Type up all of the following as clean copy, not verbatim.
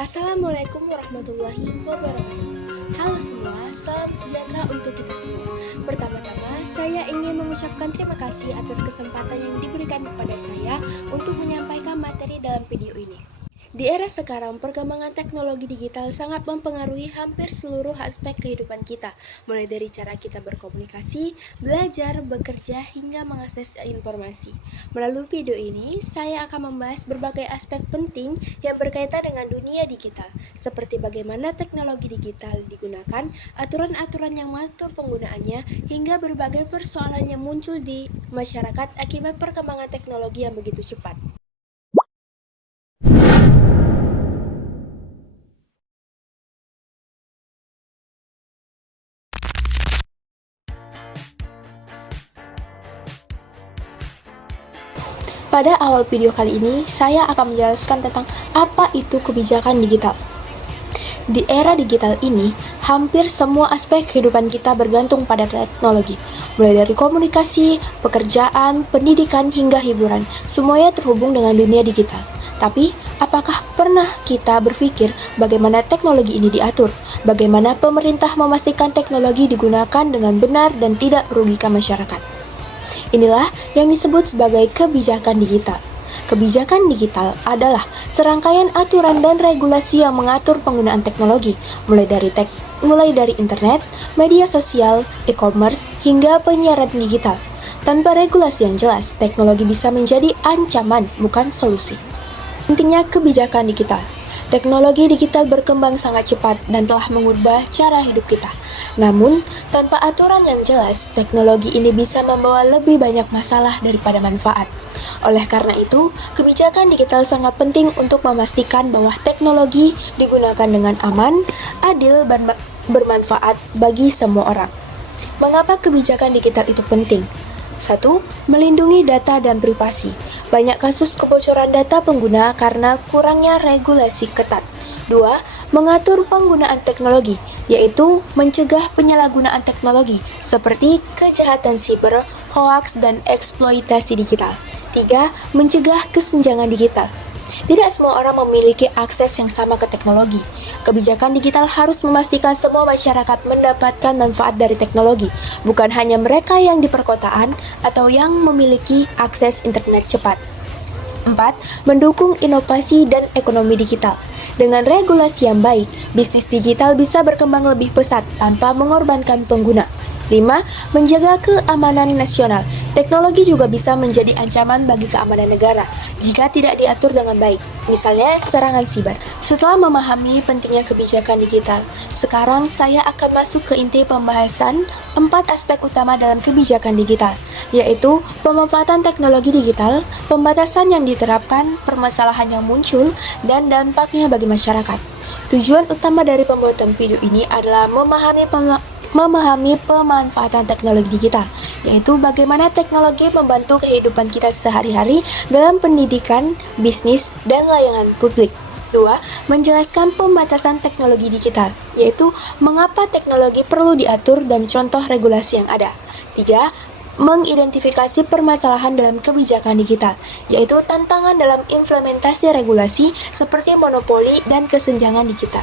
Assalamualaikum warahmatullahi wabarakatuh. Halo semua, salam sejahtera untuk kita semua. Pertama-tama, saya ingin mengucapkan terima kasih atas kesempatan yang diberikan kepada saya untuk menyampaikan materi dalam video ini. Di era sekarang, perkembangan teknologi digital sangat mempengaruhi hampir seluruh aspek kehidupan kita, mulai dari cara kita berkomunikasi, belajar, bekerja, hingga mengakses informasi. Melalui video ini, saya akan membahas berbagai aspek penting yang berkaitan dengan dunia digital, seperti bagaimana teknologi digital digunakan, aturan-aturan yang mengatur penggunaannya, hingga berbagai persoalan yang muncul di masyarakat akibat perkembangan teknologi yang begitu cepat. Pada awal video kali ini, saya akan menjelaskan tentang apa itu kebijakan digital. Di era digital ini, hampir semua aspek kehidupan kita bergantung pada teknologi. Mulai dari komunikasi, pekerjaan, pendidikan, hingga hiburan, semuanya terhubung dengan dunia digital. Tapi, apakah pernah kita berpikir bagaimana teknologi ini diatur? Bagaimana pemerintah memastikan teknologi digunakan dengan benar dan tidak merugikan masyarakat? Inilah yang disebut sebagai kebijakan digital. Kebijakan digital adalah serangkaian aturan dan regulasi yang mengatur penggunaan teknologi, mulai dari internet, media sosial, e-commerce, hingga penyiaran digital. Tanpa regulasi yang jelas, teknologi bisa menjadi ancaman, bukan solusi. Pentingnya kebijakan digital. Teknologi digital berkembang sangat cepat dan telah mengubah cara hidup kita. Namun, tanpa aturan yang jelas, teknologi ini bisa membawa lebih banyak masalah daripada manfaat. Oleh karena itu, kebijakan digital sangat penting untuk memastikan bahwa teknologi digunakan dengan aman, adil, dan bermanfaat bagi semua orang. Mengapa kebijakan digital itu penting? 1. Melindungi data dan privasi. Banyak kasus kebocoran data pengguna karena kurangnya regulasi ketat. 2. Mengatur penggunaan teknologi, yaitu mencegah penyalahgunaan teknologi seperti kejahatan siber, hoaks, dan eksploitasi digital. 3. Mencegah kesenjangan digital. Tidak semua orang memiliki akses yang sama ke teknologi. Kebijakan digital harus memastikan semua masyarakat mendapatkan manfaat dari teknologi, bukan hanya mereka yang di perkotaan atau yang memiliki akses internet cepat. 4. Mendukung inovasi dan ekonomi digital. Dengan regulasi yang baik, bisnis digital bisa berkembang lebih pesat tanpa mengorbankan pengguna. 5. Menjaga keamanan nasional. Teknologi juga bisa menjadi ancaman bagi keamanan negara jika tidak diatur dengan baik, misalnya serangan siber. Setelah memahami pentingnya kebijakan digital, sekarang saya akan masuk ke inti pembahasan 4 aspek utama dalam kebijakan digital, yaitu pemanfaatan teknologi digital, pembatasan yang diterapkan, permasalahan yang muncul, dan dampaknya bagi masyarakat. Tujuan utama dari pembuatan video ini adalah memahami pemanfaatan teknologi digital, yaitu bagaimana teknologi membantu kehidupan kita sehari-hari dalam pendidikan, bisnis, dan layanan publik. 2. Menjelaskan pembatasan teknologi digital, yaitu mengapa teknologi perlu diatur dan contoh regulasi yang ada. 3. Mengidentifikasi permasalahan dalam kebijakan digital, yaitu tantangan dalam implementasi regulasi seperti monopoli dan kesenjangan digital.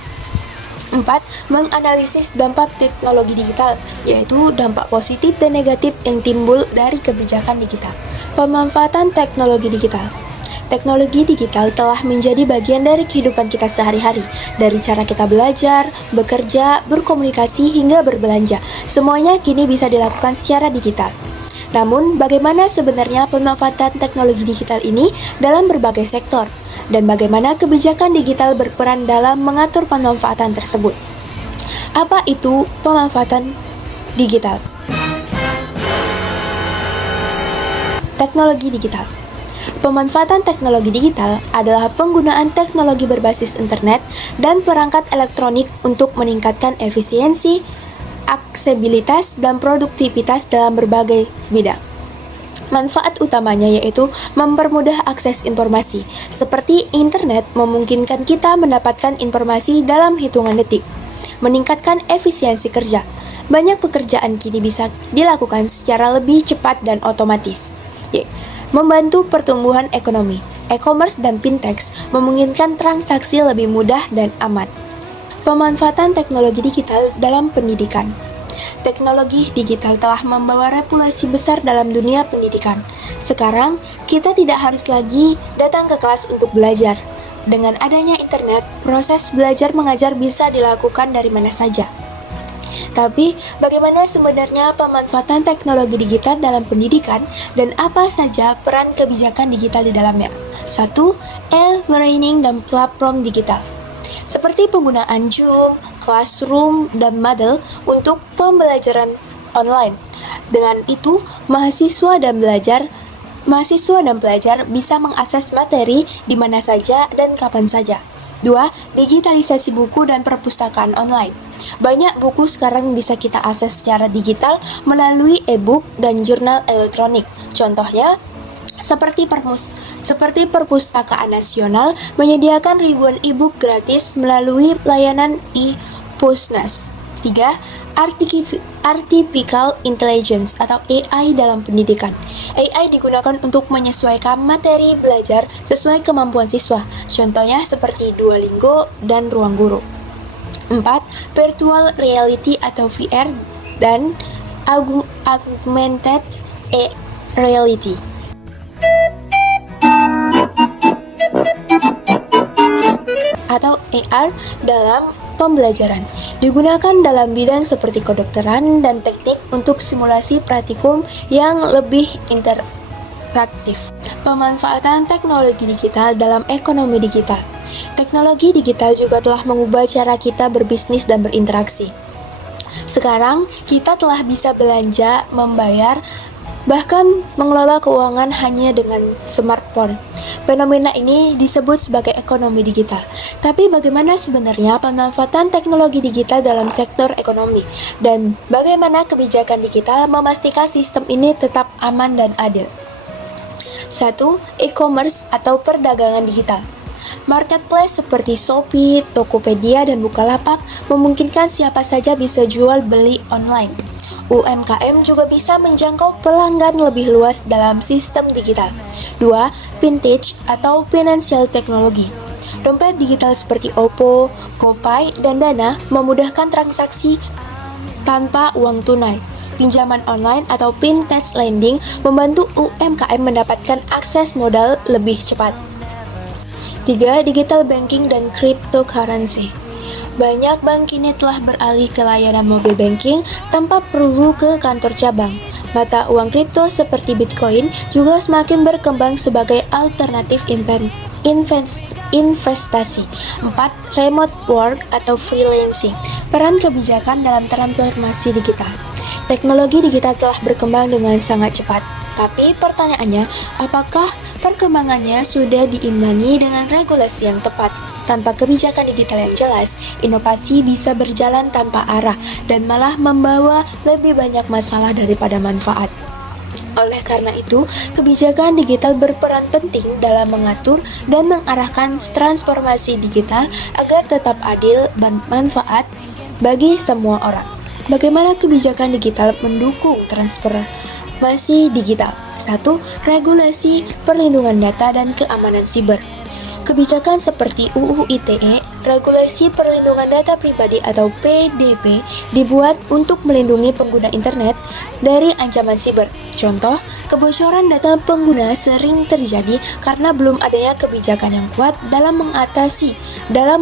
4. Menganalisis dampak teknologi digital, yaitu dampak positif dan negatif yang timbul dari kebijakan digital. Pemanfaatan teknologi digital. Teknologi digital telah menjadi bagian dari kehidupan kita sehari-hari, dari cara kita belajar, bekerja, berkomunikasi, hingga berbelanja. Semuanya kini bisa dilakukan secara digital. Namun, bagaimana sebenarnya pemanfaatan teknologi digital ini dalam berbagai sektor? Dan bagaimana kebijakan digital berperan dalam mengatur pemanfaatan tersebut? Apa itu pemanfaatan digital? Teknologi digital. Pemanfaatan teknologi digital adalah penggunaan teknologi berbasis internet dan perangkat elektronik untuk meningkatkan efisiensi, aksesibilitas, dan produktivitas dalam berbagai bidang. Manfaat utamanya yaitu mempermudah akses informasi, seperti internet memungkinkan kita mendapatkan informasi dalam hitungan detik, meningkatkan efisiensi kerja. Banyak pekerjaan kini bisa dilakukan secara lebih cepat dan otomatis. Membantu pertumbuhan ekonomi. e-commerce dan fintech memungkinkan transaksi lebih mudah dan aman. Pemanfaatan teknologi digital dalam pendidikan. Teknologi digital telah membawa revolusi besar dalam dunia pendidikan. Sekarang, kita tidak harus lagi datang ke kelas untuk belajar. Dengan adanya internet, proses belajar mengajar bisa dilakukan dari mana saja. Tapi, bagaimana sebenarnya pemanfaatan teknologi digital dalam pendidikan dan apa saja peran kebijakan digital di dalamnya? 1. E-learning dan platform digital. Seperti penggunaan Zoom, Classroom, dan Moodle untuk pembelajaran online. Dengan itu, mahasiswa dan pelajar bisa mengakses materi di mana saja dan kapan saja. 2. Digitalisasi buku dan perpustakaan online. Banyak buku sekarang bisa kita akses secara digital melalui e-book dan jurnal elektronik. Contohnya, seperti Perpustakaan Nasional menyediakan ribuan e-book gratis melalui layanan e-Pusnas. 3. Artificial Intelligence atau AI dalam pendidikan. AI digunakan untuk menyesuaikan materi belajar sesuai kemampuan siswa. Contohnya seperti Duolingo dan Ruang Guru. 4. Virtual Reality atau VR dan Augmented Reality. Atau AR dalam pembelajaran. Digunakan dalam bidang seperti kedokteran dan teknik untuk simulasi praktikum yang lebih interaktif. Pemanfaatan teknologi digital dalam ekonomi digital. Teknologi digital juga telah mengubah cara kita berbisnis dan berinteraksi. Sekarang, kita telah bisa belanja, membayar, bahkan mengelola keuangan hanya dengan smartphone. Fenomena ini disebut sebagai ekonomi digital. Tapi bagaimana sebenarnya pemanfaatan teknologi digital dalam sektor ekonomi? Dan bagaimana kebijakan digital memastikan sistem ini tetap aman dan adil? 1. E-commerce atau perdagangan digital. Marketplace seperti Shopee, Tokopedia, dan Bukalapak memungkinkan siapa saja bisa jual beli online. UMKM juga bisa menjangkau pelanggan lebih luas dalam sistem digital. 2. Vintage atau financial technology. Dompet digital seperti OPPO, GoPay, dan Dana memudahkan transaksi tanpa uang tunai. Pinjaman online atau vintage lending membantu UMKM mendapatkan akses modal lebih cepat. 3. Digital banking dan cryptocurrency. Banyak bank kini telah beralih ke layanan mobile banking tanpa perlu ke kantor cabang. Mata uang kripto seperti Bitcoin juga semakin berkembang sebagai alternatif investasi. 4. Remote work atau freelancing. Peran kebijakan dalam transformasi digital. Teknologi digital telah berkembang dengan sangat cepat. Tapi pertanyaannya, apakah perkembangannya sudah diimbangi dengan regulasi yang tepat? Tanpa kebijakan digital yang jelas, inovasi bisa berjalan tanpa arah dan malah membawa lebih banyak masalah daripada manfaat. Oleh karena itu, kebijakan digital berperan penting dalam mengatur dan mengarahkan transformasi digital agar tetap adil dan manfaat bagi semua orang. Bagaimana kebijakan digital mendukung transformasi digital? 1. Regulasi perlindungan data dan keamanan siber. Kebijakan seperti UU ITE, Regulasi Perlindungan Data Pribadi atau PDP, dibuat untuk melindungi pengguna internet dari ancaman siber. Contoh, kebocoran data pengguna sering terjadi karena belum adanya kebijakan yang kuat dalam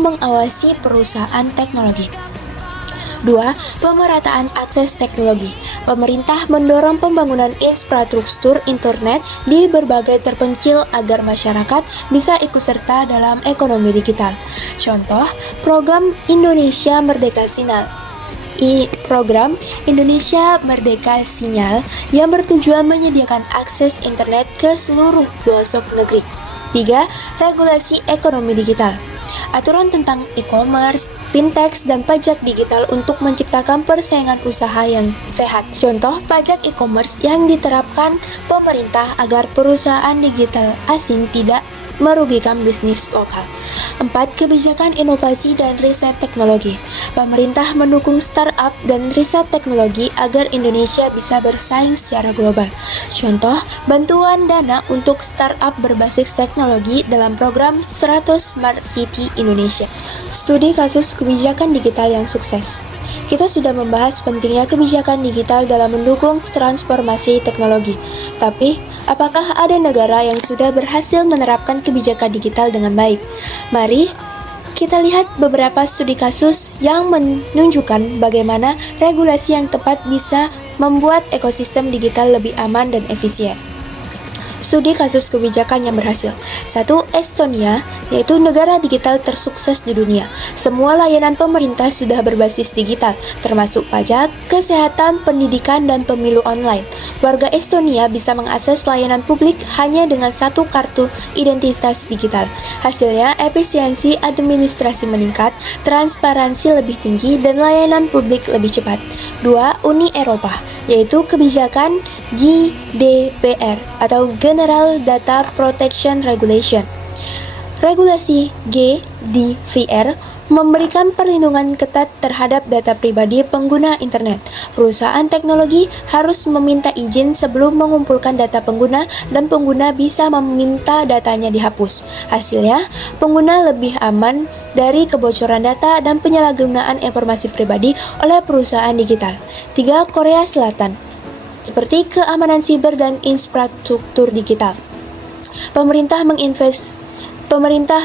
mengawasi perusahaan teknologi. 2. Pemerataan akses teknologi. Pemerintah mendorong pembangunan infrastruktur internet di berbagai terpencil agar masyarakat bisa ikut serta dalam ekonomi digital. Contoh, program Indonesia Merdeka Sinyal. Program Indonesia Merdeka Sinyal yang bertujuan menyediakan akses internet ke seluruh pelosok negeri. 3. Regulasi ekonomi digital. Aturan tentang e-commerce, fintech, dan pajak digital untuk menciptakan persaingan usaha yang sehat. Contoh, pajak e-commerce yang diterapkan pemerintah agar perusahaan digital asing tidak merugikan bisnis lokal. 4. Kebijakan inovasi dan riset teknologi. Pemerintah mendukung startup dan riset teknologi agar Indonesia bisa bersaing secara global. Contoh, bantuan dana untuk startup berbasis teknologi dalam program 100 Smart City Indonesia. Studi kasus kebijakan digital yang sukses. Kita sudah membahas pentingnya kebijakan digital dalam mendukung transformasi teknologi. Tapi, apakah ada negara yang sudah berhasil menerapkan kebijakan digital dengan baik? Mari kita lihat beberapa studi kasus yang menunjukkan bagaimana regulasi yang tepat bisa membuat ekosistem digital lebih aman dan efisien. Studi kasus kebijakan yang berhasil. 1. Estonia, yaitu negara digital tersukses di dunia. Semua layanan pemerintah sudah berbasis digital, termasuk pajak, kesehatan, pendidikan, dan pemilu online. Warga Estonia bisa mengakses layanan publik hanya dengan satu kartu identitas digital. Hasilnya, efisiensi administrasi meningkat, transparansi lebih tinggi, dan layanan publik lebih cepat. 2. Uni Eropa, yaitu kebijakan GDPR atau General Data Protection Regulation. Regulasi GDPR memberikan perlindungan ketat terhadap data pribadi pengguna internet. Perusahaan teknologi harus meminta izin sebelum mengumpulkan data pengguna dan pengguna bisa meminta datanya dihapus. Hasilnya, pengguna lebih aman dari kebocoran data dan penyalahgunaan informasi pribadi oleh perusahaan digital. 3. Korea Selatan, seperti keamanan siber dan infrastruktur digital. Pemerintah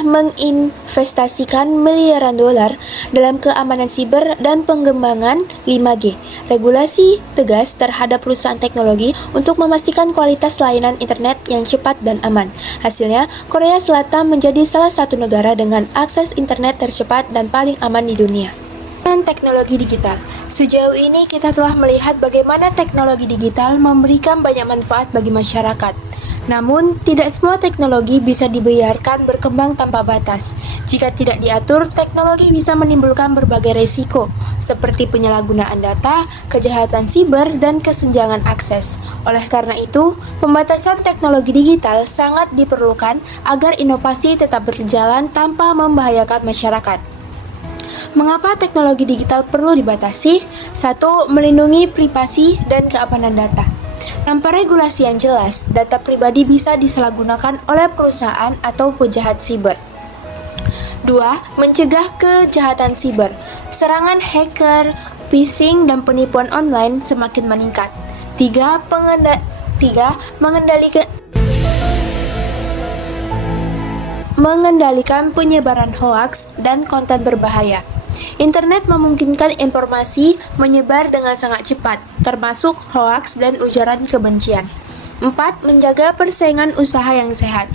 menginvestasikan miliaran dolar dalam keamanan siber dan pengembangan 5G. Regulasi tegas terhadap perusahaan teknologi untuk memastikan kualitas layanan internet yang cepat dan aman. Hasilnya, Korea Selatan menjadi salah satu negara dengan akses internet tercepat dan paling aman di dunia. Dan teknologi digital. Sejauh ini kita telah melihat bagaimana teknologi digital memberikan banyak manfaat bagi masyarakat. Namun, tidak semua teknologi bisa dibiarkan berkembang tanpa batas. Jika tidak diatur, teknologi bisa menimbulkan berbagai risiko, seperti penyalahgunaan data, kejahatan siber, dan kesenjangan akses. Oleh karena itu, pembatasan teknologi digital sangat diperlukan agar inovasi tetap berjalan tanpa membahayakan masyarakat. Mengapa teknologi digital perlu dibatasi? 1. Melindungi privasi dan keamanan data. Tanpa regulasi yang jelas, data pribadi bisa disalahgunakan oleh perusahaan atau penjahat siber. 2. Mencegah kejahatan siber. Serangan hacker, phishing, dan penipuan online semakin meningkat. 3. Mengendalikan penyebaran hoaks dan konten berbahaya. Internet memungkinkan informasi menyebar dengan sangat cepat, termasuk hoaks dan ujaran kebencian. 4. Menjaga persaingan usaha yang sehat.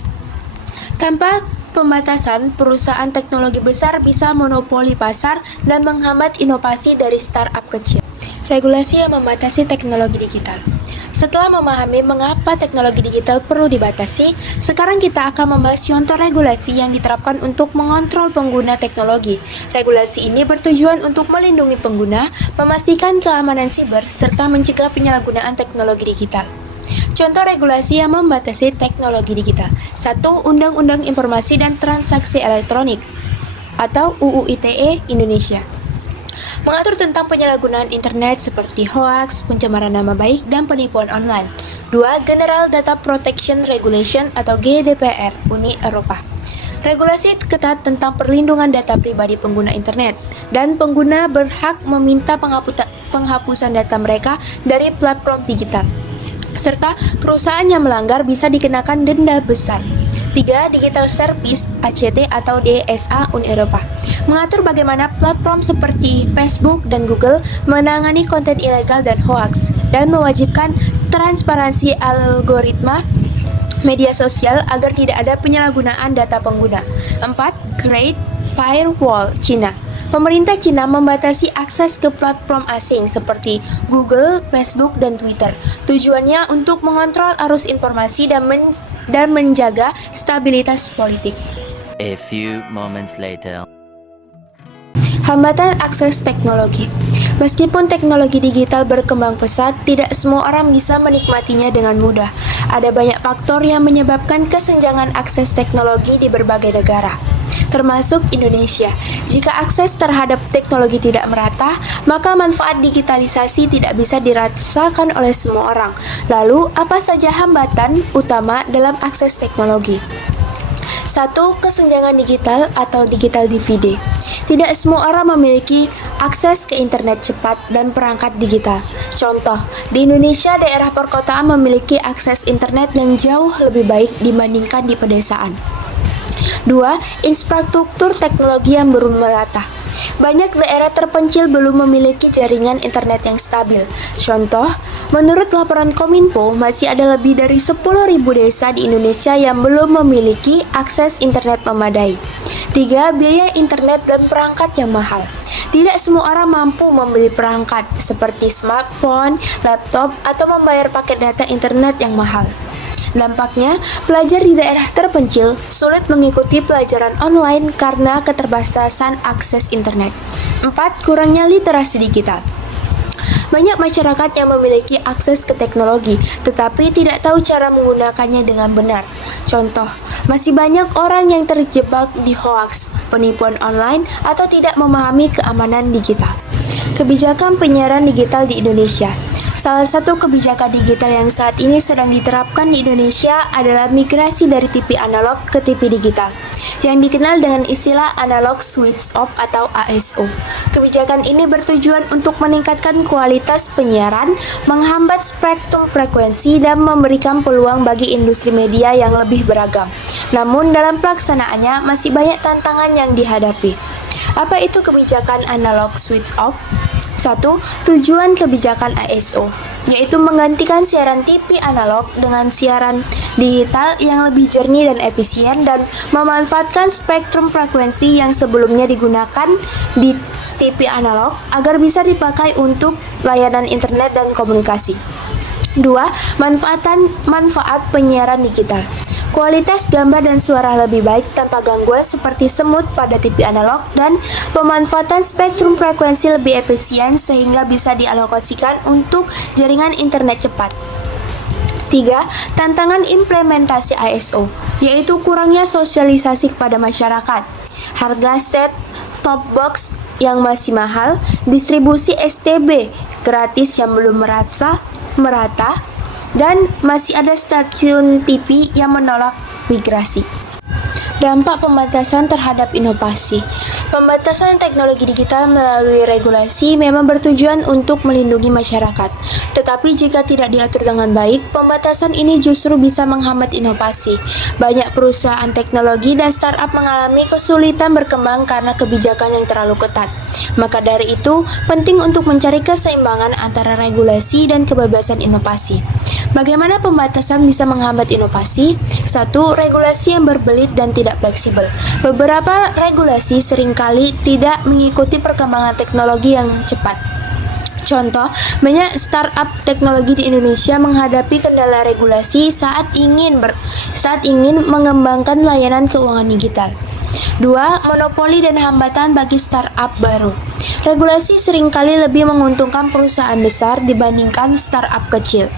Tanpa pembatasan, perusahaan teknologi besar bisa monopoli pasar dan menghambat inovasi dari startup kecil. Regulasi yang membatasi teknologi digital. Setelah memahami mengapa teknologi digital perlu dibatasi, sekarang kita akan membahas contoh regulasi yang diterapkan untuk mengontrol pengguna teknologi. Regulasi ini bertujuan untuk melindungi pengguna, memastikan keamanan siber, serta mencegah penyalahgunaan teknologi digital. Contoh regulasi yang membatasi teknologi digital. 1. Undang-Undang Informasi dan Transaksi Elektronik atau UU ITE Indonesia. Mengatur tentang penyalahgunaan internet seperti hoaks, pencemaran nama baik, dan penipuan online. 2. General Data Protection Regulation atau GDPR Uni Eropa. Regulasi ketat tentang perlindungan data pribadi pengguna internet, dan pengguna berhak meminta penghapusan data mereka dari platform digital, serta perusahaan yang melanggar bisa dikenakan denda besar. 3. Digital Service ACT atau DSA Uni Eropa. Mengatur bagaimana platform seperti Facebook dan Google menangani konten ilegal dan hoaks, dan mewajibkan transparansi algoritma media sosial agar tidak ada penyalahgunaan data pengguna. 4. Great Firewall China. Pemerintah Cina membatasi akses ke platform asing seperti Google, Facebook, dan Twitter. Tujuannya untuk mengontrol arus informasi dan menjaga stabilitas politik. A few moments later. Hambatan akses teknologi. Meskipun teknologi digital berkembang pesat, tidak semua orang bisa menikmatinya dengan mudah. Ada banyak faktor yang menyebabkan kesenjangan akses teknologi di berbagai negara, termasuk Indonesia. Jika akses terhadap teknologi tidak merata, maka manfaat digitalisasi tidak bisa dirasakan oleh semua orang. Lalu, apa saja hambatan utama dalam akses teknologi? 1. Kesenjangan digital atau digital divide. Tidak semua orang memiliki akses ke internet cepat dan perangkat digital. Contoh, di Indonesia daerah perkotaan memiliki akses internet yang jauh lebih baik dibandingkan di pedesaan. 2. Infrastruktur teknologi yang belum merata. Banyak daerah terpencil belum memiliki jaringan internet yang stabil. Contoh, menurut laporan Kominfo, masih ada lebih dari 10.000 desa di Indonesia yang belum memiliki akses internet memadai. 3. Biaya internet dan perangkat yang mahal. Tidak semua orang mampu membeli perangkat seperti smartphone, laptop, atau membayar paket data internet yang mahal. Dampaknya, pelajar di daerah terpencil sulit mengikuti pelajaran online karena keterbatasan akses internet. 4. Kurangnya literasi digital. Banyak masyarakat yang memiliki akses ke teknologi, tetapi tidak tahu cara menggunakannya dengan benar. Contoh, masih banyak orang yang terjebak di hoaks, penipuan online, atau tidak memahami keamanan digital. Kebijakan penyiaran digital di Indonesia. Salah satu kebijakan digital yang saat ini sedang diterapkan di Indonesia adalah migrasi dari TV analog ke TV digital, yang dikenal dengan istilah Analog Switch Off atau ASO. Kebijakan ini bertujuan untuk meningkatkan kualitas penyiaran, menghambat spektrum frekuensi, dan memberikan peluang bagi industri media yang lebih beragam. Namun dalam pelaksanaannya masih banyak tantangan yang dihadapi. Apa itu kebijakan Analog Switch Off? 1. Tujuan kebijakan ASO, yaitu menggantikan siaran TV analog dengan siaran digital yang lebih jernih dan efisien dan memanfaatkan spektrum frekuensi yang sebelumnya digunakan di TV analog agar bisa dipakai untuk layanan internet dan komunikasi. 2. Manfaat penyiaran digital. Kualitas gambar dan suara lebih baik tanpa gangguan seperti semut pada TV analog dan pemanfaatan spektrum frekuensi lebih efisien sehingga bisa dialokasikan untuk jaringan internet cepat. 3. Tantangan implementasi ASO, yaitu kurangnya sosialisasi kepada masyarakat, harga set-top box yang masih mahal, distribusi STB gratis yang belum merata, dan masih ada stasiun TV yang menolak migrasi. Dampak pembatasan terhadap inovasi. Pembatasan teknologi digital melalui regulasi memang bertujuan untuk melindungi masyarakat. Tetapi jika tidak diatur dengan baik, pembatasan ini justru bisa menghambat inovasi. Banyak perusahaan teknologi dan startup mengalami kesulitan berkembang karena kebijakan yang terlalu ketat. Maka dari itu, penting untuk mencari keseimbangan antara regulasi dan kebebasan inovasi. Bagaimana pembatasan bisa menghambat inovasi? 1. Regulasi yang berbelit dan tidak fleksibel. Beberapa regulasi seringkali tidak mengikuti perkembangan teknologi yang cepat. Contoh, banyak startup teknologi di Indonesia menghadapi kendala regulasi saat ingin mengembangkan layanan keuangan digital. 2. Monopoli dan hambatan bagi startup baru. Regulasi seringkali lebih menguntungkan perusahaan besar dibandingkan startup kecil.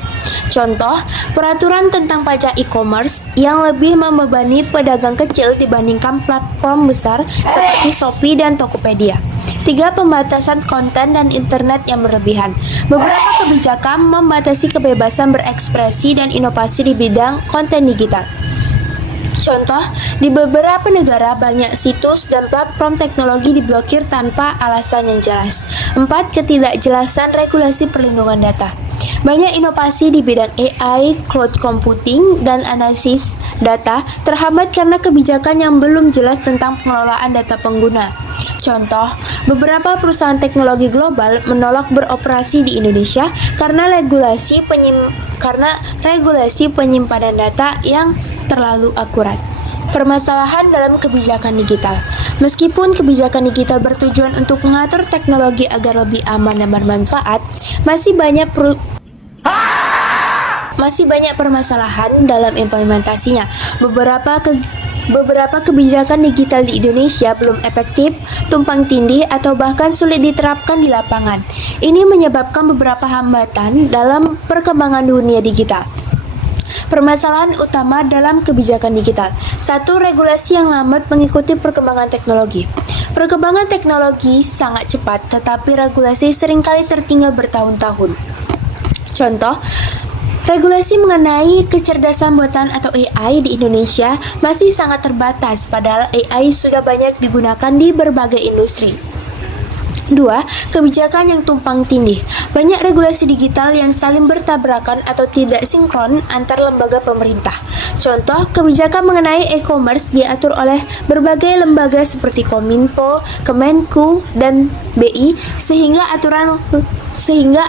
Contoh, peraturan tentang pajak e-commerce yang lebih membebani pedagang kecil dibandingkan platform besar seperti Shopee dan Tokopedia. 3. Pembatasan konten dan internet yang berlebihan. Beberapa kebijakan membatasi kebebasan berekspresi dan inovasi di bidang konten digital. Contoh, di beberapa negara banyak situs dan platform teknologi diblokir tanpa alasan yang jelas. 4. Ketidakjelasan regulasi perlindungan data. Banyak inovasi di bidang AI, cloud computing, dan analisis data terhambat karena kebijakan yang belum jelas tentang pengelolaan data pengguna. Contoh, beberapa perusahaan teknologi global menolak beroperasi di Indonesia karena regulasi penyimpanan data yang terlalu akurat. Permasalahan dalam kebijakan digital. Meskipun kebijakan digital bertujuan untuk mengatur teknologi agar lebih aman dan bermanfaat, masih banyak permasalahan dalam implementasinya. Beberapa kebijakan digital di Indonesia belum efektif, tumpang tindih, atau bahkan sulit diterapkan di lapangan. Ini menyebabkan beberapa hambatan dalam perkembangan dunia digital. Permasalahan utama dalam kebijakan digital. Satu, regulasi yang lambat mengikuti perkembangan teknologi. Perkembangan teknologi sangat cepat, tetapi regulasi seringkali tertinggal bertahun-tahun. Contoh, regulasi mengenai kecerdasan buatan atau AI di Indonesia masih sangat terbatas, padahal AI sudah banyak digunakan di berbagai industri. 2. Kebijakan yang tumpang tindih. Banyak regulasi digital yang saling bertabrakan atau tidak sinkron antar lembaga pemerintah. Contoh, kebijakan mengenai e-commerce diatur oleh berbagai lembaga seperti Kominfo, Kemenku, dan BI sehingga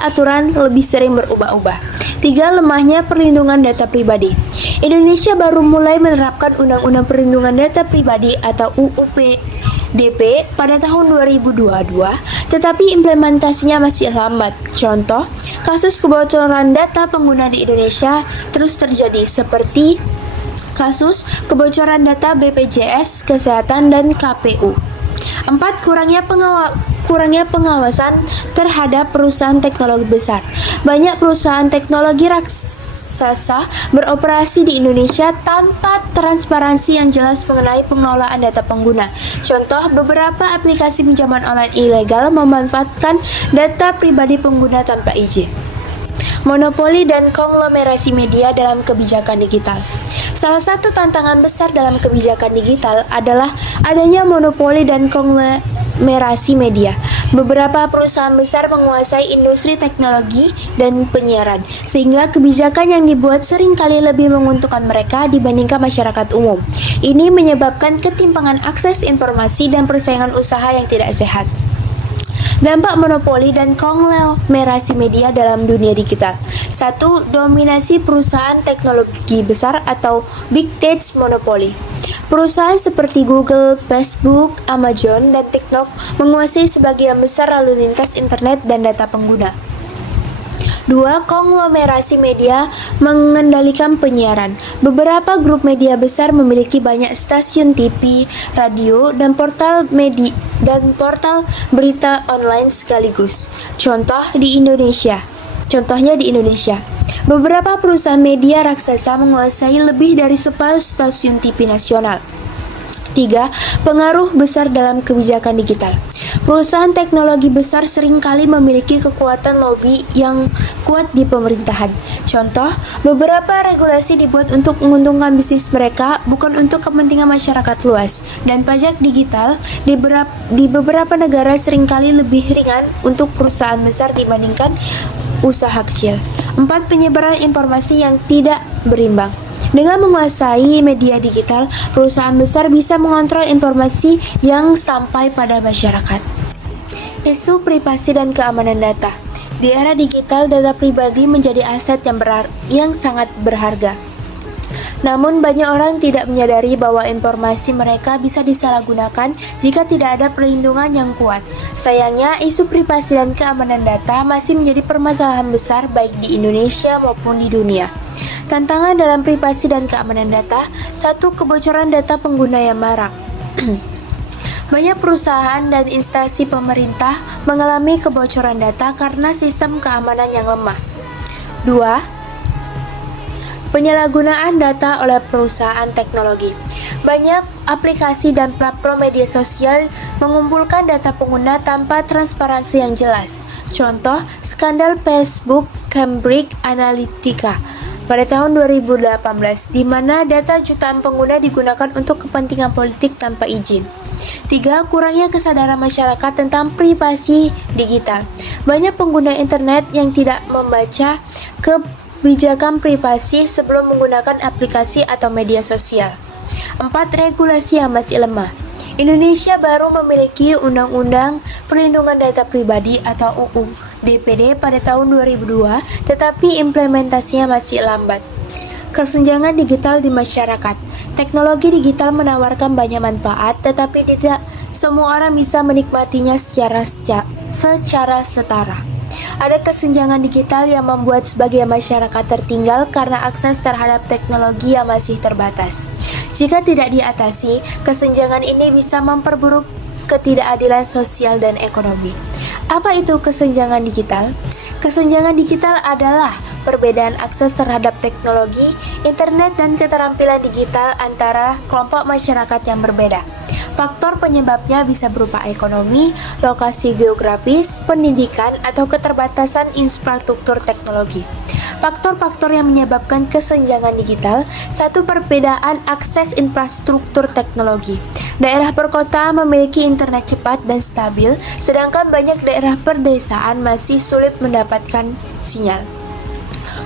aturan lebih sering berubah-ubah. 3. Lemahnya perlindungan data pribadi. Indonesia baru mulai menerapkan Undang-Undang Perlindungan Data Pribadi atau UU PDP pada tahun 2022, tetapi implementasinya masih lambat. Contoh, kasus kebocoran data pengguna di Indonesia terus terjadi seperti kasus kebocoran data BPJS Kesehatan dan KPU. 4. Kurangnya pengawasan terhadap perusahaan teknologi besar. Banyak perusahaan teknologi raksasa beroperasi di Indonesia tanpa transparansi yang jelas mengenai pengelolaan data pengguna. Contoh, beberapa aplikasi pinjaman online ilegal memanfaatkan data pribadi pengguna tanpa izin. Monopoli dan konglomerasi media dalam kebijakan digital. Salah satu tantangan besar dalam kebijakan digital adalah adanya monopoli dan konglomerasi media. Beberapa perusahaan besar menguasai industri teknologi dan penyiaran, sehingga kebijakan yang dibuat seringkali lebih menguntungkan mereka dibandingkan masyarakat umum. Ini menyebabkan ketimpangan akses informasi dan persaingan usaha yang tidak sehat. Dampak monopoli dan konglomerasi media dalam dunia digital. 1. Dominasi perusahaan teknologi besar atau Big Tech Monopoly. Perusahaan seperti Google, Facebook, Amazon, dan TikTok menguasai sebagian besar lalu lintas internet dan data pengguna. 2. Konglomerasi media mengendalikan penyiaran. Beberapa grup media besar memiliki banyak stasiun TV, radio, dan portal berita online sekaligus. Contohnya di Indonesia. Beberapa perusahaan media raksasa menguasai lebih dari separuh stasiun TV nasional. 3. Pengaruh besar dalam kebijakan digital. Perusahaan teknologi besar seringkali memiliki kekuatan lobby yang kuat di pemerintahan. Contoh, beberapa regulasi dibuat untuk menguntungkan bisnis mereka, bukan untuk kepentingan masyarakat luas. Dan pajak digital di beberapa negara seringkali lebih ringan untuk perusahaan besar dibandingkan usaha kecil. 4. Penyebaran informasi yang tidak berimbang. Dengan menguasai media digital, perusahaan besar bisa mengontrol informasi yang sampai pada masyarakat. Isu privasi dan keamanan data. Di era digital, data pribadi menjadi aset yang sangat berharga. Namun, banyak orang tidak menyadari bahwa informasi mereka bisa disalahgunakan jika tidak ada perlindungan yang kuat. Sayangnya, isu privasi dan keamanan data masih menjadi permasalahan besar baik di Indonesia maupun di dunia. Tantangan dalam privasi dan keamanan data. 1. Kebocoran data pengguna yang marak. Banyak perusahaan dan instansi pemerintah mengalami kebocoran data karena sistem keamanan yang lemah. 2. Penyalahgunaan data oleh perusahaan teknologi. Banyak aplikasi dan platform media sosial mengumpulkan data pengguna tanpa transparansi yang jelas. Contoh, skandal Facebook Cambridge Analytica pada tahun 2018, di mana data jutaan pengguna digunakan untuk kepentingan politik tanpa izin. 3. Kurangnya kesadaran masyarakat tentang privasi digital. Banyak pengguna internet yang tidak membaca kebijakan privasi sebelum menggunakan aplikasi atau media sosial. 4. Regulasi yang masih lemah. Indonesia baru memiliki Undang-Undang Perlindungan Data Pribadi atau UU DPD pada tahun 2002, tetapi implementasinya masih lambat. Kesenjangan digital di masyarakat. Teknologi digital menawarkan banyak manfaat, tetapi tidak semua orang bisa menikmatinya secara setara. Ada kesenjangan digital yang membuat sebagian masyarakat tertinggal karena akses terhadap teknologi yang masih terbatas. Jika tidak diatasi, kesenjangan ini bisa memperburuk ketidakadilan sosial dan ekonomi. Apa itu kesenjangan digital? Kesenjangan digital adalah perbedaan akses terhadap teknologi, internet, dan keterampilan digital antara kelompok masyarakat yang berbeda. Faktor penyebabnya bisa berupa ekonomi, lokasi geografis, pendidikan, atau keterbatasan infrastruktur teknologi. Faktor-faktor yang menyebabkan kesenjangan digital. Satu, perbedaan akses infrastruktur teknologi. Daerah perkotaan memiliki internet cepat dan stabil, sedangkan banyak daerah pedesaan masih sulit mendapatkan sinyal.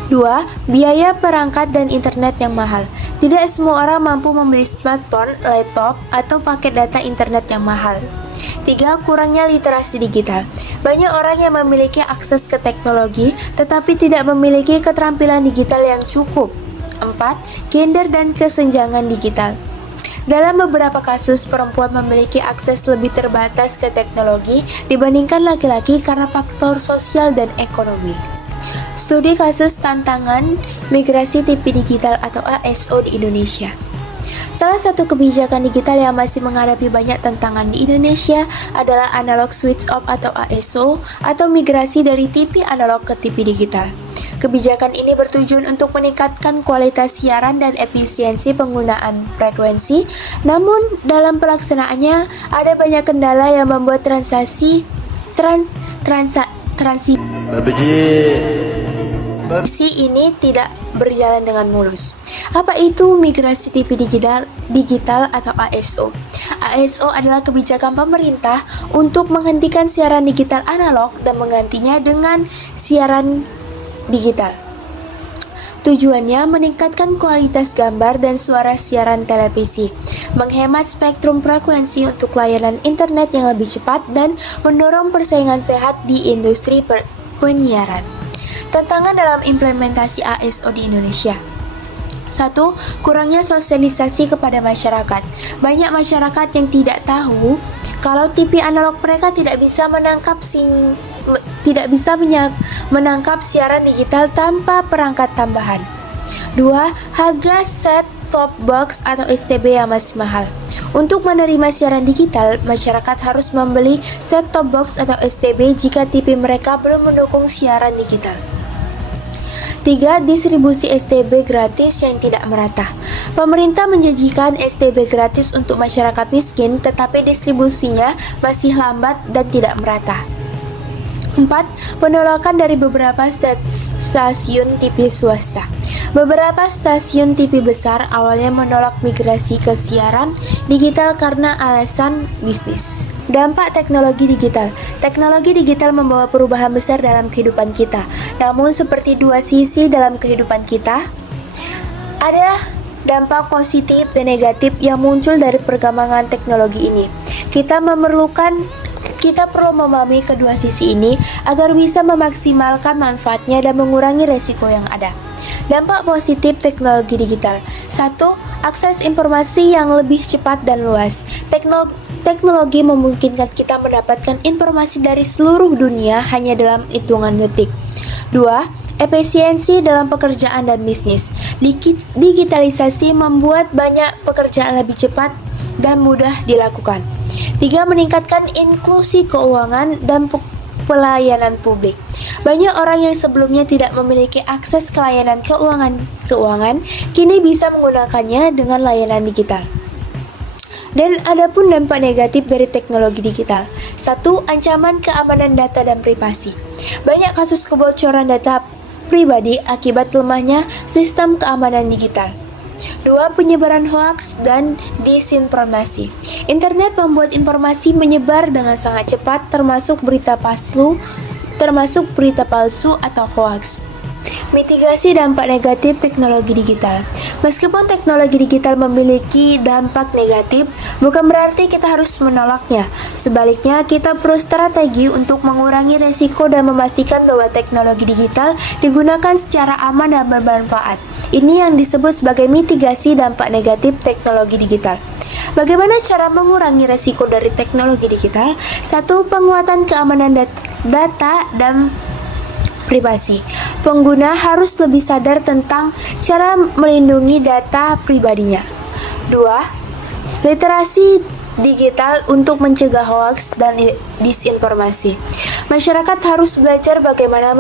2. Biaya perangkat dan internet yang mahal. Tidak semua orang mampu membeli smartphone, laptop, atau paket data internet yang mahal. 3. Kurangnya literasi digital. Banyak orang yang memiliki akses ke teknologi, tetapi tidak memiliki keterampilan digital yang cukup. 4. Gender dan kesenjangan digital. Dalam beberapa kasus, perempuan memiliki akses lebih terbatas ke teknologi dibandingkan laki-laki karena faktor sosial dan ekonomi. Studi kasus tantangan migrasi TV digital atau ASO di Indonesia. Salah satu kebijakan digital yang masih menghadapi banyak tantangan di Indonesia adalah analog switch off atau ASO atau migrasi dari TV analog ke TV digital. Kebijakan ini bertujuan untuk meningkatkan kualitas siaran dan efisiensi penggunaan frekuensi, namun dalam pelaksanaannya ada banyak kendala yang membuat transisi ini tidak berjalan dengan mulus. Apa itu migrasi TV digital atau ASO? ASO adalah kebijakan pemerintah untuk menghentikan siaran digital analog dan menggantinya dengan siaran digital. Tujuannya meningkatkan kualitas gambar dan suara siaran televisi, menghemat spektrum frekuensi untuk layanan internet yang lebih cepat, dan mendorong persaingan sehat di industri penyiaran. Tantangan dalam implementasi ASO di Indonesia. 1. Kurangnya sosialisasi kepada masyarakat. Banyak masyarakat yang tidak tahu kalau TV analog mereka tidak bisa menangkap siaran digital tanpa perangkat tambahan. 2. Harga set-top box atau STB yang masih mahal. Untuk menerima siaran digital, masyarakat harus membeli set-top box atau STB jika TV mereka belum mendukung siaran digital. 3. Distribusi STB gratis yang tidak merata. Pemerintah menjanjikan STB gratis untuk masyarakat miskin, tetapi distribusinya masih lambat dan tidak merata. 4. Penolakan dari beberapa stasiun TV swasta. Beberapa stasiun TV besar awalnya menolak migrasi ke siaran digital karena alasan bisnis. Dampak teknologi digital. Teknologi digital membawa perubahan besar dalam kehidupan kita. Namun seperti dua sisi dalam kehidupan kita, ada dampak positif dan negatif yang muncul dari perkembangan teknologi ini. Kita perlu memahami kedua sisi ini agar bisa memaksimalkan manfaatnya dan mengurangi resiko yang ada. Dampak positif teknologi digital. 1. Akses informasi yang lebih cepat dan luas. Teknologi memungkinkan kita mendapatkan informasi dari seluruh dunia hanya dalam hitungan detik. 2. Efisiensi dalam pekerjaan dan bisnis. Digitalisasi membuat banyak pekerjaan lebih cepat dan mudah dilakukan. 3. Meningkatkan inklusi keuangan dan pelayanan publik. Banyak orang yang sebelumnya tidak memiliki akses ke layanan keuangan kini bisa menggunakannya dengan layanan digital. Dan adapun dampak negatif dari teknologi digital. 1. Ancaman keamanan data dan privasi. Banyak kasus kebocoran data pribadi akibat lemahnya sistem keamanan digital. 2. Penyebaran hoaks dan disinformasi. Internet membuat informasi menyebar dengan sangat cepat, termasuk berita palsu atau hoaks. Mitigasi dampak negatif teknologi digital. Meskipun teknologi digital memiliki dampak negatif, bukan berarti kita harus menolaknya. Sebaliknya, kita perlu strategi untuk mengurangi resiko dan memastikan bahwa teknologi digital digunakan secara aman dan bermanfaat. Ini yang disebut sebagai mitigasi dampak negatif teknologi digital. Bagaimana cara mengurangi resiko dari teknologi digital? 1. Penguatan keamanan data dan privasi. Pengguna harus lebih sadar tentang cara melindungi data pribadinya. 2. Literasi digital untuk mencegah hoaks dan disinformasi. Masyarakat harus belajar bagaimana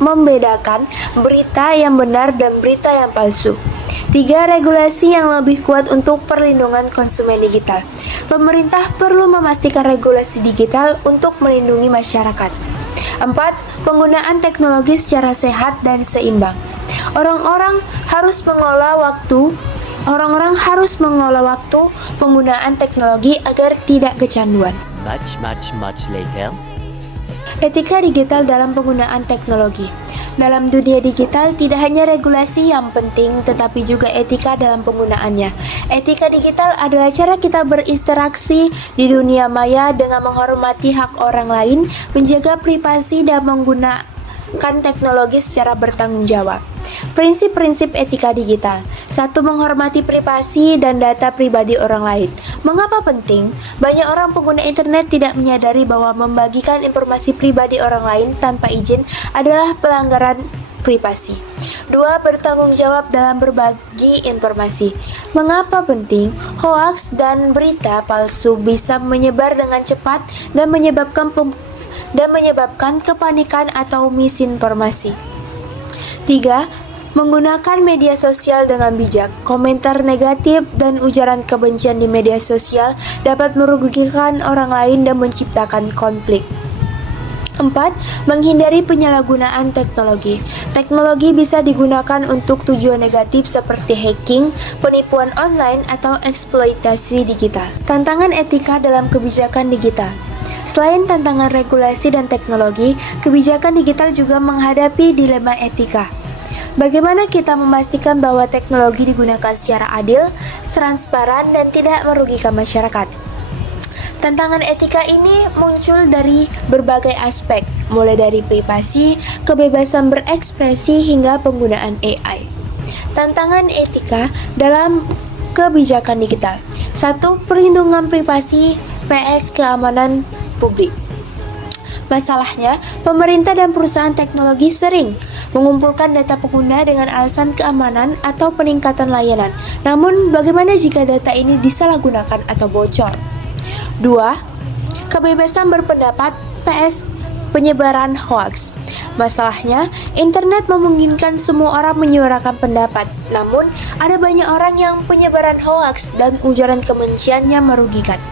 membedakan berita yang benar dan berita yang palsu. 3. Regulasi yang lebih kuat untuk perlindungan konsumen digital. Pemerintah perlu memastikan regulasi digital untuk melindungi masyarakat. 4. Penggunaan teknologi secara sehat dan seimbang. Orang-orang harus mengelola waktu penggunaan teknologi agar tidak kecanduan. Much later. Etika digital dalam penggunaan teknologi. Dalam dunia digital, tidak hanya regulasi yang penting, tetapi juga etika dalam penggunaannya. Etika digital adalah cara kita berinteraksi di dunia maya dengan menghormati hak orang lain, menjaga privasi, dan menggunakan teknologi secara bertanggung jawab. Prinsip-prinsip etika digital. 1. Menghormati privasi dan data pribadi orang lain. Mengapa penting? Banyak orang pengguna internet tidak menyadari bahwa membagikan informasi pribadi orang lain tanpa izin adalah pelanggaran privasi. 2. Bertanggung jawab dalam berbagi informasi. Mengapa penting? Hoaks dan berita palsu bisa menyebar dengan cepat dan menyebabkan kepanikan atau misinformasi. 3. Menggunakan media sosial dengan bijak. Komentar negatif dan ujaran kebencian di media sosial dapat merugikan orang lain dan menciptakan konflik. 4. Menghindari penyalahgunaan teknologi. Teknologi bisa digunakan untuk tujuan negatif seperti hacking, penipuan online, atau eksploitasi digital. Tantangan etika dalam kebijakan digital. Selain tantangan regulasi dan teknologi, kebijakan digital juga menghadapi dilema etika. Bagaimana kita memastikan bahwa teknologi digunakan secara adil, transparan, dan tidak merugikan masyarakat? Tantangan etika ini muncul dari berbagai aspek, mulai dari privasi, kebebasan berekspresi, hingga penggunaan AI. Tantangan etika dalam kebijakan digital. 1. Perlindungan privasi vs keamanan publik. Masalahnya, pemerintah dan perusahaan teknologi sering mengumpulkan data pengguna dengan alasan keamanan atau peningkatan layanan. Namun, bagaimana jika data ini disalahgunakan atau bocor? 2. Kebebasan berpendapat vs penyebaran hoaks. Masalahnya, internet memungkinkan semua orang menyuarakan pendapat. Namun, ada banyak orang yang penyebaran hoaks dan ujaran kebenciannya merugikan.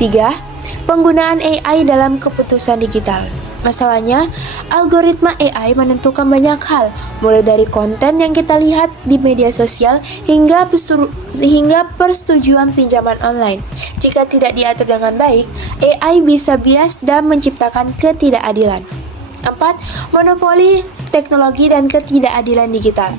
3. Penggunaan AI dalam keputusan digital. Masalahnya, algoritma AI menentukan banyak hal, mulai dari konten yang kita lihat di media sosial hingga persetujuan pinjaman online. Jika tidak diatur dengan baik, AI bisa bias dan menciptakan ketidakadilan. 4. Monopoli teknologi dan ketidakadilan digital.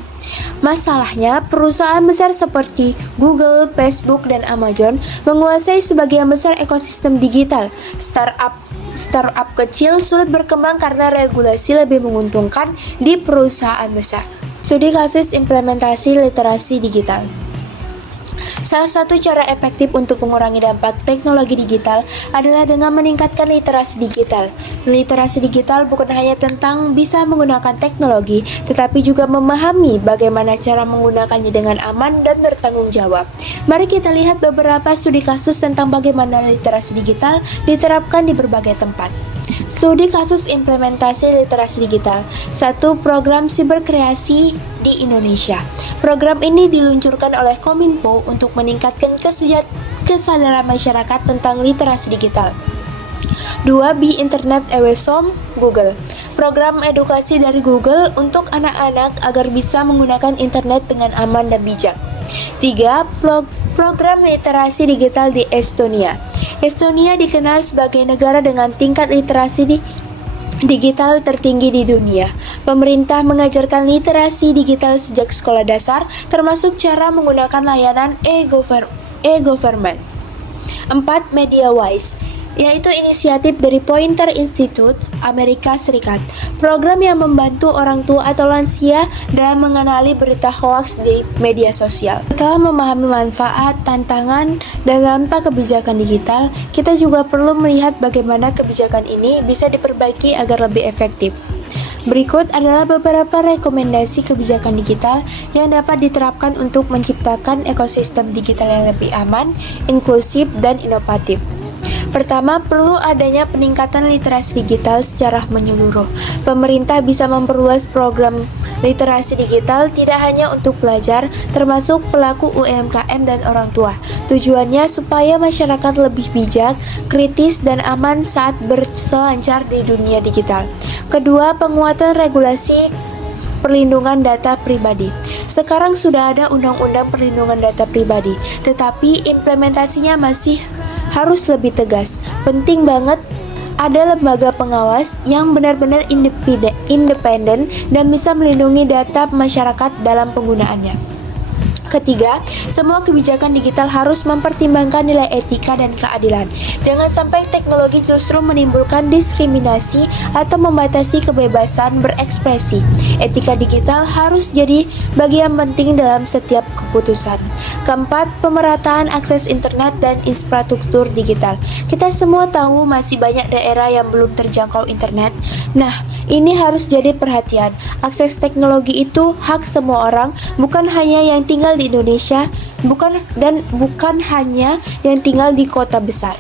Masalahnya, perusahaan besar seperti Google, Facebook, dan Amazon menguasai sebagian besar ekosistem digital. Startup kecil sulit berkembang karena regulasi lebih menguntungkan di perusahaan besar. Studi kasus implementasi literasi digital. Salah satu cara efektif untuk mengurangi dampak teknologi digital adalah dengan meningkatkan literasi digital. Literasi digital bukan hanya tentang bisa menggunakan teknologi, tetapi juga memahami bagaimana cara menggunakannya dengan aman dan bertanggung jawab. Mari kita lihat beberapa studi kasus tentang bagaimana literasi digital diterapkan di berbagai tempat. Studi kasus implementasi literasi digital. 1. Program siberkreasi di Indonesia. Program ini diluncurkan oleh Kominfo untuk meningkatkan kesadaran masyarakat tentang literasi digital. 2. Be Internet Awesome Google. Program edukasi dari Google untuk anak-anak agar bisa menggunakan internet dengan aman dan bijak. 3. Program literasi digital di Estonia. Estonia dikenal sebagai negara dengan tingkat literasi digital tertinggi di dunia. Pemerintah mengajarkan literasi digital sejak sekolah dasar, termasuk cara menggunakan layanan e-government. 4. MediaWise, yaitu inisiatif dari Poynter Institute, Amerika Serikat. Program yang membantu orang tua atau lansia dalam mengenali berita hoaks di media sosial. Setelah memahami manfaat, tantangan, dan dampak kebijakan digital, kita juga perlu melihat bagaimana kebijakan ini bisa diperbaiki agar lebih efektif. Berikut adalah beberapa rekomendasi kebijakan digital yang dapat diterapkan untuk menciptakan ekosistem digital yang lebih aman, inklusif, dan inovatif. Pertama, perlu adanya peningkatan literasi digital secara menyeluruh. Pemerintah bisa memperluas program literasi digital tidak hanya untuk pelajar, termasuk pelaku UMKM dan orang tua. Tujuannya supaya masyarakat lebih bijak, kritis, dan aman saat berselancar di dunia digital. Kedua, penguatan regulasi perlindungan data pribadi. Sekarang sudah ada undang-undang perlindungan data pribadi, tetapi implementasinya masih harus lebih tegas. Penting banget ada lembaga pengawas yang benar-benar independen dan bisa melindungi data masyarakat dalam penggunaannya. Ketiga, semua kebijakan digital harus mempertimbangkan nilai etika dan keadilan. Jangan sampai teknologi justru menimbulkan diskriminasi atau membatasi kebebasan berekspresi. Etika digital harus jadi bagian penting dalam setiap keputusan. Keempat, pemerataan akses internet dan infrastruktur digital. Kita semua tahu masih banyak daerah yang belum terjangkau internet. Nah, ini harus jadi perhatian. Akses teknologi itu hak semua orang, bukan hanya yang tinggal di Indonesia, bukan hanya yang tinggal di kota besar.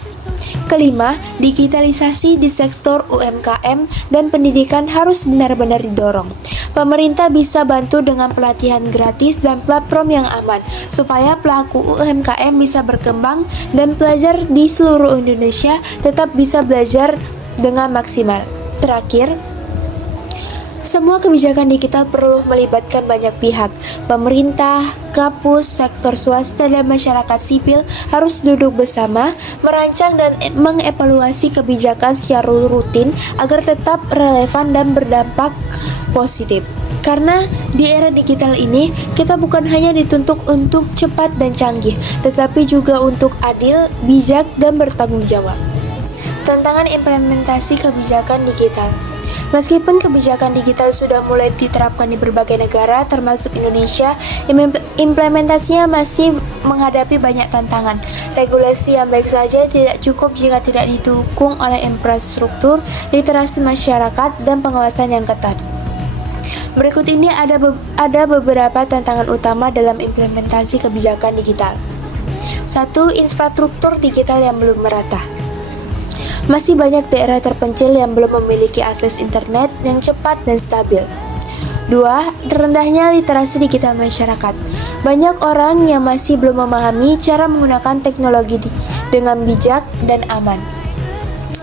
Kelima, digitalisasi di sektor UMKM dan pendidikan harus benar-benar didorong. Pemerintah bisa bantu dengan pelatihan gratis dan platform yang aman, supaya pelaku UMKM bisa berkembang dan pelajar di seluruh Indonesia tetap bisa belajar dengan maksimal. Terakhir, semua kebijakan digital perlu melibatkan banyak pihak. Pemerintah, kampus, sektor swasta, dan masyarakat sipil harus duduk bersama, merancang dan mengevaluasi kebijakan secara rutin agar tetap relevan dan berdampak positif. Karena di era digital ini, kita bukan hanya dituntut untuk cepat dan canggih, tetapi juga untuk adil, bijak, dan bertanggung jawab. Tantangan implementasi kebijakan digital. Meskipun kebijakan digital sudah mulai diterapkan di berbagai negara, termasuk Indonesia, implementasinya masih menghadapi banyak tantangan. Regulasi yang baik saja tidak cukup jika tidak didukung oleh infrastruktur, literasi masyarakat, dan pengawasan yang ketat. Berikut ini ada beberapa tantangan utama dalam implementasi kebijakan digital. 1. Infrastruktur digital yang belum merata. Masih banyak daerah terpencil yang belum memiliki akses internet yang cepat dan stabil. 2. Rendahnya literasi digital masyarakat. Banyak orang yang masih belum memahami cara menggunakan teknologi dengan bijak dan aman.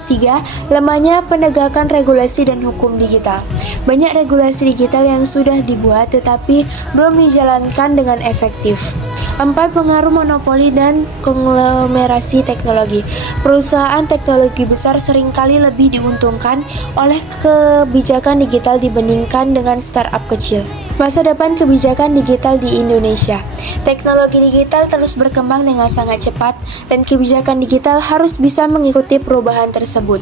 3. Lemahnya penegakan regulasi dan hukum digital. Banyak regulasi digital yang sudah dibuat tetapi belum dijalankan dengan efektif. 4. Pengaruh monopoli dan konglomerasi teknologi. Perusahaan teknologi besar seringkali lebih diuntungkan oleh kebijakan digital dibandingkan dengan startup kecil. Masa depan kebijakan digital di Indonesia. Teknologi digital terus berkembang dengan sangat cepat dan kebijakan digital harus bisa mengikuti perubahan tersebut.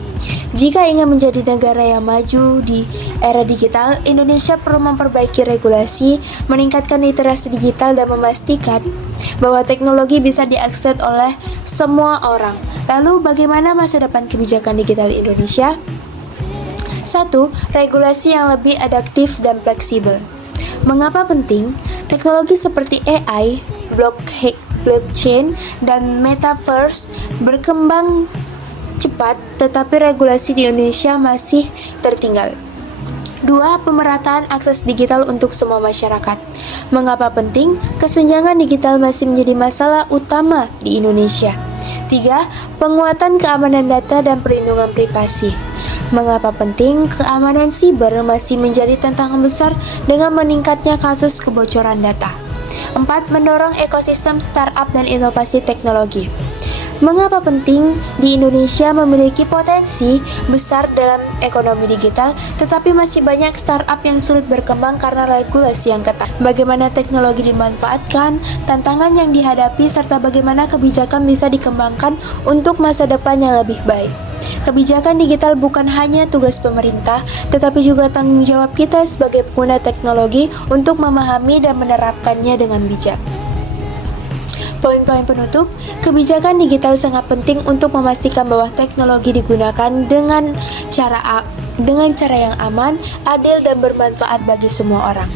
Jika ingin menjadi negara yang maju di era digital, Indonesia perlu memperbaiki regulasi, meningkatkan literasi digital, dan memastikan bahwa teknologi bisa diakses oleh semua orang. Lalu, bagaimana masa depan kebijakan digital Indonesia? 1. Regulasi yang lebih adaptif dan fleksibel. Mengapa penting? Teknologi seperti AI, blockchain, dan metaverse berkembang cepat, tetapi regulasi di Indonesia masih tertinggal. 2. Pemerataan akses digital untuk semua masyarakat. Mengapa penting? Kesenjangan digital masih menjadi masalah utama di Indonesia. 3. Penguatan keamanan data dan perlindungan privasi. Mengapa penting? Keamanan siber masih menjadi tantangan besar dengan meningkatnya kasus kebocoran data. 4. Mendorong ekosistem startup dan inovasi teknologi. Mengapa penting? Di Indonesia memiliki potensi besar dalam ekonomi digital, tetapi masih banyak startup yang sulit berkembang karena regulasi yang ketat. Bagaimana teknologi dimanfaatkan, tantangan yang dihadapi, serta bagaimana kebijakan bisa dikembangkan untuk masa depan yang lebih baik. Kebijakan digital bukan hanya tugas pemerintah, tetapi juga tanggung jawab kita sebagai pengguna teknologi untuk memahami dan menerapkannya dengan bijak. Poin-poin penutup, kebijakan digital sangat penting untuk memastikan bahwa teknologi digunakan dengan cara yang aman, adil, dan bermanfaat bagi semua orang.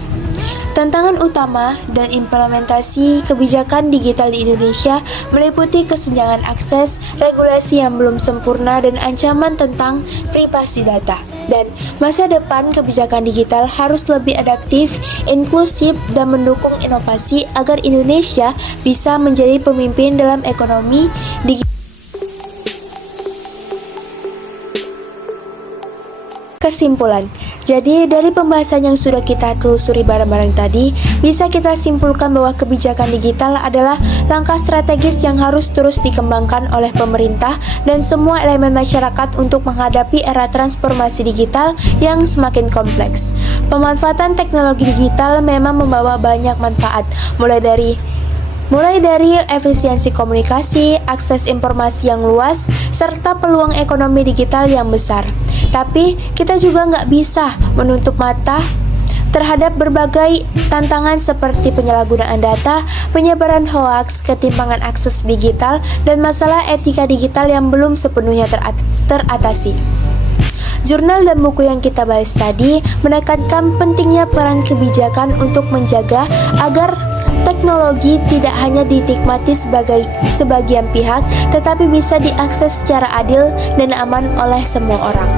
Tantangan utama dan implementasi kebijakan digital di Indonesia meliputi kesenjangan akses, regulasi yang belum sempurna, dan ancaman tentang privasi data. Dan masa depan kebijakan digital harus lebih adaptif, inklusif, dan mendukung inovasi agar Indonesia bisa menjadi pemimpin dalam ekonomi digital. Kesimpulan, jadi dari pembahasan yang sudah kita telusuri bareng-bareng tadi, bisa kita simpulkan bahwa kebijakan digital adalah langkah strategis yang harus terus dikembangkan oleh pemerintah dan semua elemen masyarakat untuk menghadapi era transformasi digital yang semakin kompleks. Pemanfaatan teknologi digital memang membawa banyak manfaat, mulai dari efisiensi komunikasi, akses informasi yang luas, serta peluang ekonomi digital yang besar. Tapi kita juga nggak bisa menutup mata terhadap berbagai tantangan seperti penyalahgunaan data, penyebaran hoaks, ketimpangan akses digital, dan masalah etika digital yang belum sepenuhnya teratasi. Jurnal dan buku yang kita bahas tadi menekankan pentingnya peran kebijakan untuk menjaga agar teknologi tidak hanya dinikmati sebagian pihak, tetapi bisa diakses secara adil dan aman oleh semua orang.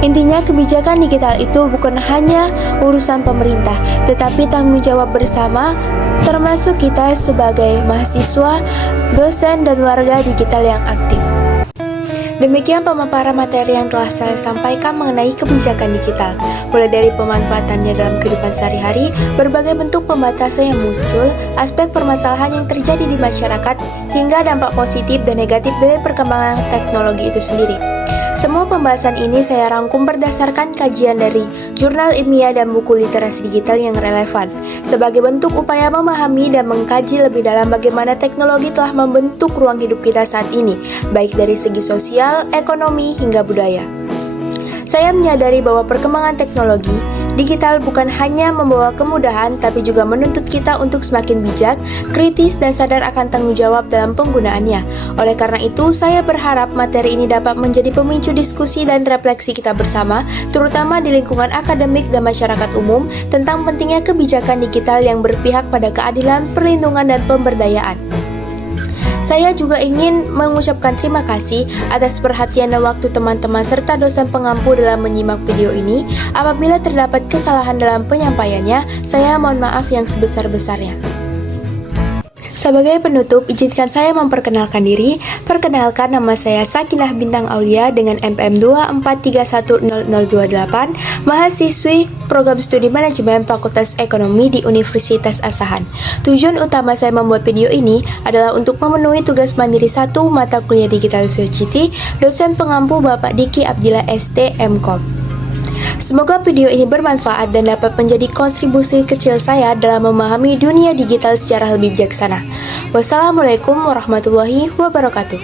Intinya, kebijakan digital itu bukan hanya urusan pemerintah, tetapi tanggung jawab bersama, termasuk kita sebagai mahasiswa, dosen, dan warga digital yang aktif. Demikian pemaparan materi yang telah saya sampaikan mengenai kebijakan digital, mulai dari pemanfaatannya dalam kehidupan sehari-hari, berbagai bentuk pembatasan yang muncul, aspek permasalahan yang terjadi di masyarakat, hingga dampak positif dan negatif dari perkembangan teknologi itu sendiri. Semua pembahasan ini saya rangkum berdasarkan kajian dari jurnal ilmiah dan buku literasi digital yang relevan, sebagai bentuk upaya memahami dan mengkaji lebih dalam bagaimana teknologi telah membentuk ruang hidup kita saat ini, baik dari segi sosial, ekonomi, hingga budaya. Saya menyadari bahwa perkembangan teknologi digital bukan hanya membawa kemudahan, tapi juga menuntut kita untuk semakin bijak, kritis, dan sadar akan tanggung jawab dalam penggunaannya. Oleh karena itu, saya berharap materi ini dapat menjadi pemicu diskusi dan refleksi kita bersama, terutama di lingkungan akademik dan masyarakat umum, tentang pentingnya kebijakan digital yang berpihak pada keadilan, perlindungan, dan pemberdayaan. Saya juga ingin mengucapkan terima kasih atas perhatian dan waktu teman-teman serta dosen pengampu dalam menyimak video ini. Apabila terdapat kesalahan dalam penyampaiannya, saya mohon maaf yang sebesar-besarnya. Sebagai penutup, izinkan saya memperkenalkan diri. Perkenalkan, nama saya Sakinah Bintang Aulia dengan NPM 243100028, mahasiswi Program Studi Manajemen Fakultas Ekonomi di Universitas Asahan. Tujuan utama saya membuat video ini adalah untuk memenuhi tugas mandiri 1 mata kuliah Digital Society, dosen pengampu Bapak Diki Abdillah ST MKOM. Semoga video ini bermanfaat dan dapat menjadi kontribusi kecil saya dalam memahami dunia digital secara lebih bijaksana. Wassalamualaikum warahmatullahi wabarakatuh.